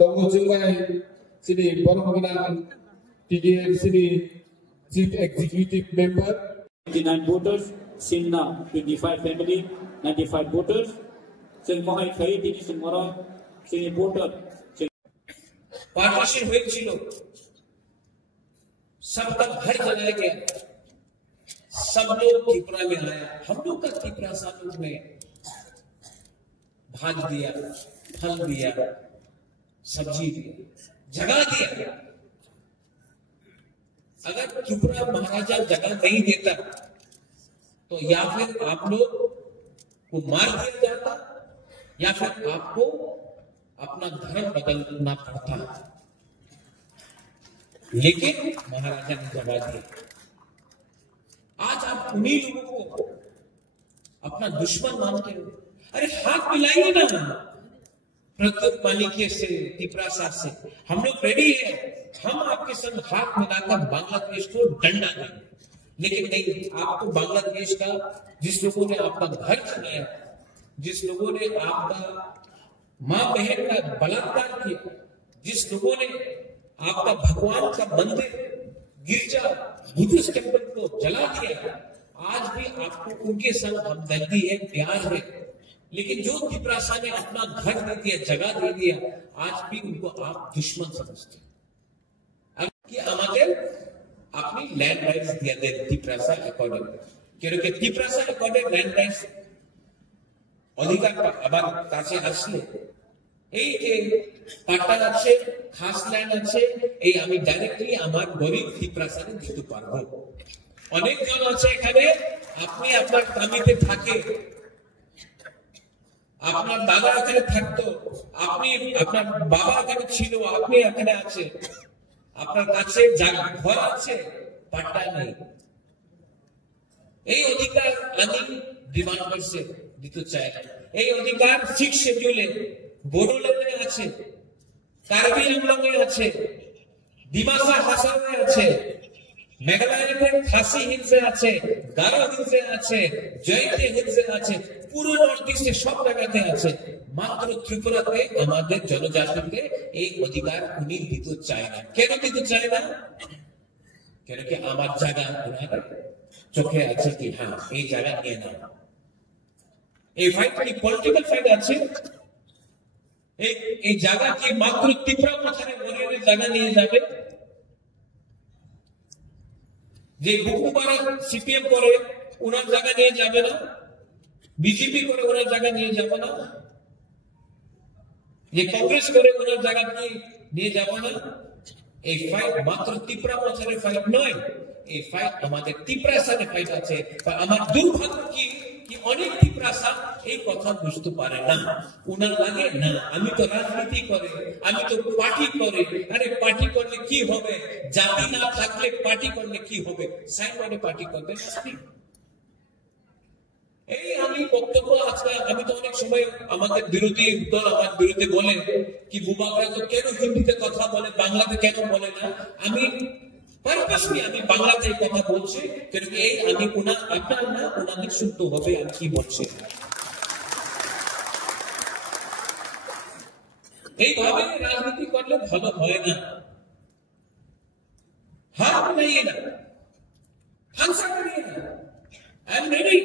Tunggu Jumbai sini Borong TDN sini Chief Executive Member. 29 voters, Simna 25 family, 95 voters. Sing Mohai Khai Dini Sing Mora, sing voter. Partition हुई चीलो सबका घर जलाया गया सब लोग त्रिपुरा में आया हम लोग का त्रिपुरा सालों में भाग दिया फल दिया सब्जी दिया जगह दिया अगर त्रिपुरा महाराजा जगह नहीं देता तो या फिर आप लोग को मार दिया जाता या फिर आपको अपना धर्म बदलना पड़ता लेकिन महाराजा ने जवाब दिया आज आप उन्हीं लोगों को अपना दुश्मन मानते हो अरे हाथ मिलाइए ना प्रद्युत मानिक्य से त्रिपुरा से हम लोग रेडी है हम आपके संग हाथ मिलाकर बांग्लादेश को डंडा देंगे लेकिन नहीं आपको बांग्लादेश का जिस लोगों ने आपका घर चलाया जिस लोगों ने आपका मां बहन का बलात्कार किया जिस लोगों ने आपका भगवान का मंदिर गिरजा बुद्धिस्ट टेम्पल को जला दिया आज भी आपको उनके संग हमदर्दी है प्यार है लेकिन जो त्रिपुरा ने अपना घर दे दिया जगह दे दिया आज भी उनको आप दुश्मन समझते कि আমাদের আপনি ল্যান্ড রাইটস দিয়ে দেন त्रिपुरा অ্যাকর্ডিং क्योंकि त्रिपुरा অ্যাকর্ডিং ল্যান্ড রাইটস অধিকার আবার কাছে আসলে এই যে পাট্টা আছে খাস ল্যান্ড আছে এই আমি ডাইরেক্টলি আমার গরিব ত্রিপুরাসানে দিতে পারবো অনেক জন আছে এখানে আপনি আপনার কামিতে থাকে আপনার দাদা এখানে থাকতো আপনি আপনার বাবা এখানে ছিল আপনি এখানে আছে আপনার কাছে ঘর আছে পাট্টা নেই এই অধিকার আমি ডিমান্ড করছে দিতে চাই এই অধিকার 6 শিডিউলে बोडोलैंड আছে কার্বি আংলমে আছে ডিমাসা হাসানে আছে মেঘালয়তে খাসি হিলসে আছে গারো হিলসে আছে জয়ন্তি হিলসে আছে পুরো নর্থ ইস্টে সব জায়গাতে আছে মাত্র ত্রিপুরাতে আমাদের জনজাতিকে এই অধিকার উনি দিতে চায় না কেন দিতে চায় না কেন কি আমার জায়গা ওনার চোখে আছে কি হ্যাঁ এই জায়গা নিয়ে নাও এই ফাইটটি পলিটিক্যাল ফাইট আছে এই জায়গা কি মাত্র ত্রিপুরা মাথারে মনের জায়গা নিয়ে যাবে যে বুকুপাড়া সিপিএম করে ওনার জায়গা নিয়ে যাবে না বিজেপি করে ওনার জায়গা নিয়ে যাবে না যে কংগ্রেস করে ওনার জায়গা নিয়ে যাবে না এই ফাইট মাত্র ত্রিপুরা মাথারে ফাইট নয় এই ফাইট আমাদের ত্রিপুরার সাথে ফাইট আছে আমার দুর্ভাগ্য কি অনেক ত্রিপুরাসা এই কথা বুঝতে পারে না উনার লাগে না আমি তো রাজনীতি করে আমি তো পার্টি করে আরে পার্টি করলে কি হবে জাতি না থাকলে পার্টি করলে কি হবে সাইনবোর্ডে পার্টি করবে এই আমি বক্তব্য আজকে আমি তো অনেক সময় আমাদের বিরোধী দল আমার বিরুদ্ধে বলে কি বুবাকরা তো কেন হিন্দিতে কথা বলে বাংলাতে কেন বলে না আমি পারপাসলি আমি বাংলাতে কথা বলছি কিন্তু এই আমি আপনার না ওনাদের শুনতে হবে আমি কি বলছি এইভাবে রাজনীতি করলে ভালো হয় না হার মানিয়ে না হাংসা করিয়ে না আই এম রেডি